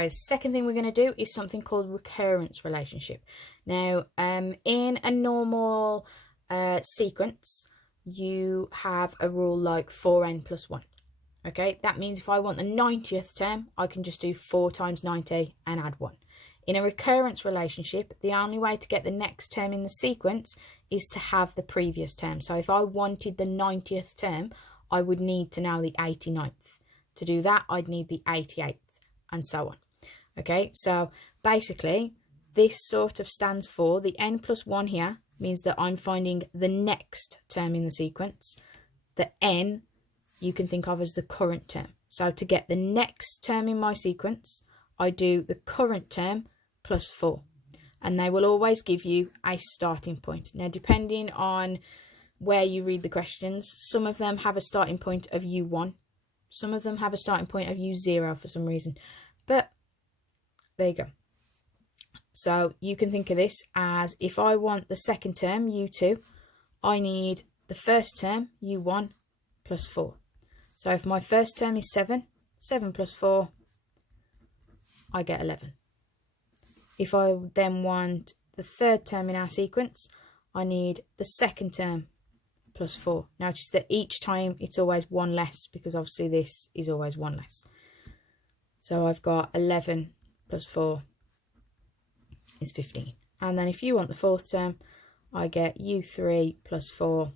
Okay, second thing we're going to do is something called recurrence relationship. Now, in a normal sequence, you have a rule like 4n plus 1. Okay, that means if I want the 90th term, I can just do 4 times 90 and add 1. In a recurrence relationship, the only way to get the next term in the sequence is to have the previous term. So if I wanted the 90th term, I would need to know the 89th. To do that, I'd need the 88th, and so on. Okay, so basically, this sort of stands for the n plus 1 here means that I'm finding the next term in the sequence. The n you can think of as the current term. So to get the next term in my sequence, I do the current term plus 4. And they will always give you a starting point. Now, depending on where you read the questions, some of them have a starting point of u1. Some of them have a starting point of u0 for some reason. But there you go. So you can think of this as if I want the second term, u2, I need the first term, u1, plus 4. So if my first term is 7, 7 plus 4, I get 11. If I then want the third term in our sequence, I need the second term plus 4. Notice that each time it's always 1 less, because obviously this is always 1 less. So I've got 11 plus 4 is 15. And then if you want the fourth term, I get u3 plus 4.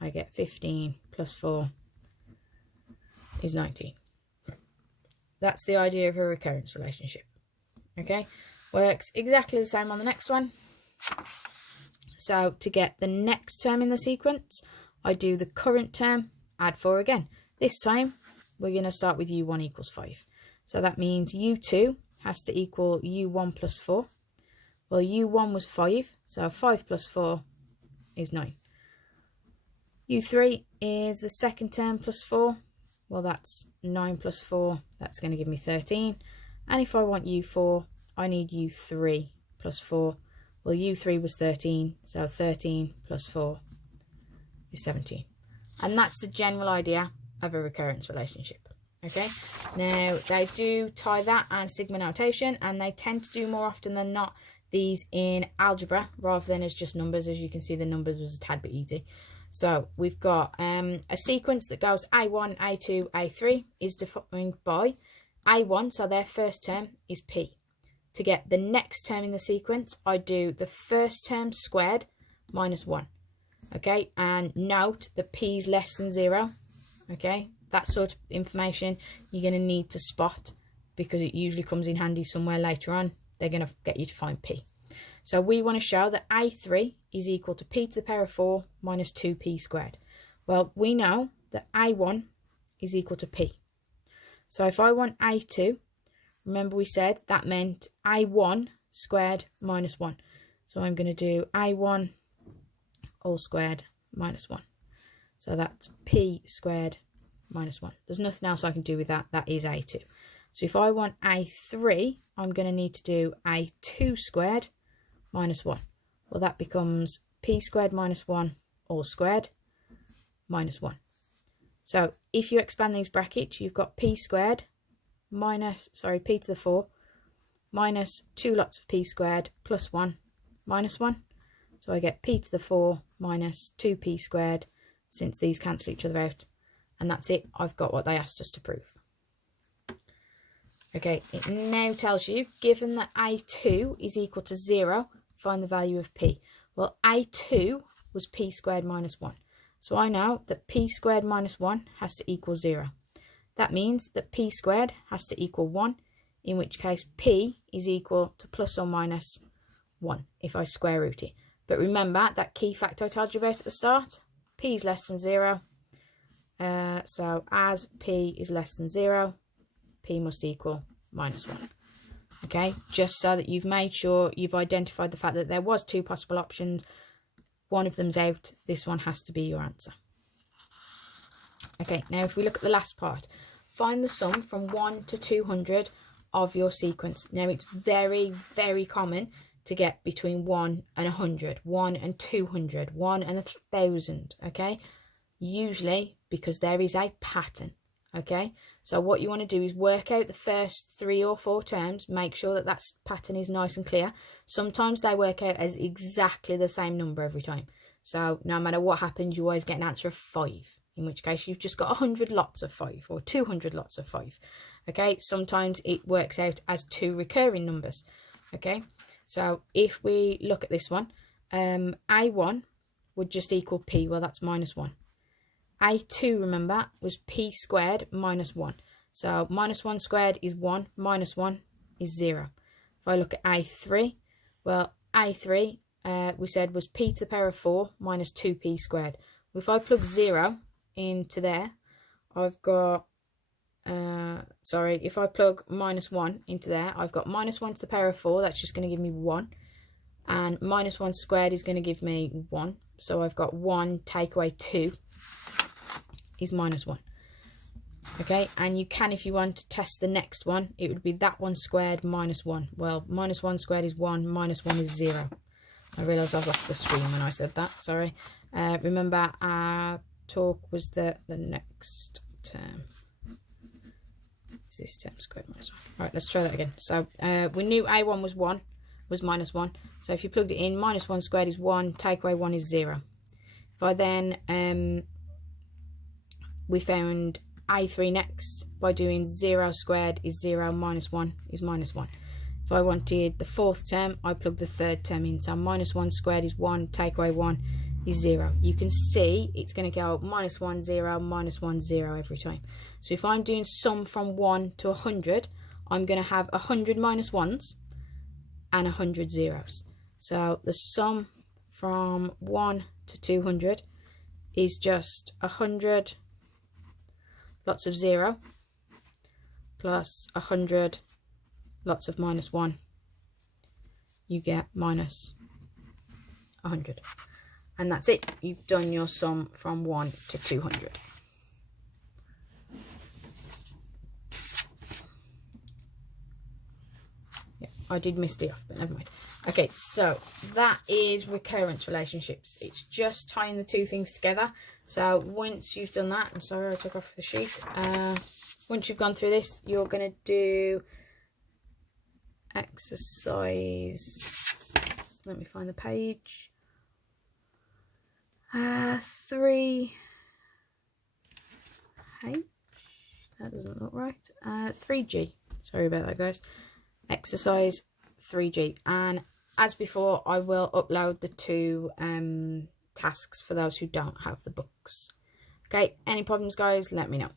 I get 15 plus 4 is 19. That's the idea of a recurrence relationship. Okay, works exactly the same on the next one. So to get the next term in the sequence, I do the current term, add 4 again. This time, we're going to start with u1 equals 5. So that means u2 has to equal u1 plus 4. Well, u1 was 5, so 5 plus 4 is 9. u3 is the second term plus 4. Well, that's 9 plus 4. That's going to give me 13. And if I want u4, I need u3 plus 4. Well, u3 was 13, so 13 plus 4 is 17. And that's the general idea of a recurrence relationship. Okay, now they do tie that and sigma notation, and they tend to do more often than not these in algebra rather than as just numbers. As you can see, the numbers was a tad bit easy. So we've got a sequence that goes A1, A2, A3 is defined by A1, so their first term is P. To get the next term in the sequence, I do the first term squared minus 1. Okay, and note that P is less than 0. Okay, that sort of information you're going to need to spot because it usually comes in handy somewhere later on. They're going to get you to find P. So we want to show that A3 is equal to P to the power of 4 minus 2P squared. Well, we know that A1 is equal to P. So if I want A2, remember we said that meant A1 squared minus 1. So I'm going to do A1 all squared minus 1. So that's P squared minus 1. There's nothing else I can do with that. That is A2. So if I want A3, I'm going to need to do A2 squared minus 1. Well, that becomes P squared minus 1 all squared minus 1. So if you expand these brackets, you've got P squared minus, P to the 4 minus 2 lots of P squared plus 1 minus 1. So I get P to the 4 minus 2P squared, since these cancel each other out. And that's it. I've got what they asked us to prove. Okay, it now tells you, given that A2 is equal to 0, find the value of P. Well, A2 was P squared minus 1. So I know that P squared minus 1 has to equal 0. That means that P squared has to equal 1, in which case P is equal to plus or minus 1 if I square root it. But remember that key factor I told you about at the start, P is less than 0. So as P is less than 0, P must equal minus 1. Okay, just so that you've made sure you've identified the fact that there was 2 possible options. One of them's out. This one has to be your answer. Okay, now if we look at the last part, find the sum from 1 to 200 of your sequence. Now it's very, very common to get between 1 and 100, 1 and 200, 1 and 1,000, okay? Usually because there is a pattern, Okay, so what you want to do is work out the first 3 or 4 terms, make sure that that pattern is nice and clear. Sometimes they work out as exactly the same number every time. So no matter what happens, you always get an answer of 5, in which case you've just got 100 lots of 5 or 200 lots of 5. Okay, sometimes it works out as 2 recurring numbers. Okay, so if we look at this one, A1 would just equal P, well that's -1. A2, remember, was P squared minus 1. So -1 squared is 1, -1 is 0. If I look at A3, well, A3, we said was P to the power of 4 minus 2P squared. If I plug 0 into there, I've got, if I plug -1 into there, I've got -1 to the power of 4, that's just going to give me 1. And -1 squared is going to give me 1. So I've got 1 take away 2. Is -1. Okay, and you can, if you want to test the next one, it would be that one squared minus 1. Well, -1 squared is 1, -1 is 0. I realised I was off the screen when I said that, sorry. Remember, our talk was the next term. Is this term squared minus 1? Right, let's try that again. So we knew A1 was -1. So if you plugged it in, -1 squared is 1, take away 1 is 0. If I then we found A3 next by doing 0 squared is 0, -1 is -1. If I wanted the 4th term, I plug the 3rd term in. So -1 squared is 1, take away 1 is 0. You can see it's going to go -1, 0, -1, 0 every time. So if I'm doing sum from 1 to 100, I'm going to have 100 -1s and 100 zeros. So the sum from 1 to 200 is just 100 lots of 0 plus 100 lots of -1. You get -100. And that's it. You've done your sum from 1 to 200. Yeah, I did miss the off, but never mind. Okay, so that is recurrence relationships. It's just tying the 2 things together. So once you've done that, I'm sorry I took off the sheet. Once you've gone through this, you're going to do exercise. Let me find the page. 3H. That doesn't look right. 3G. Sorry about that, guys. Exercise 3G. And as before, I will upload the 2 tasks for those who don't have the books. Okay, any problems, guys, let me know.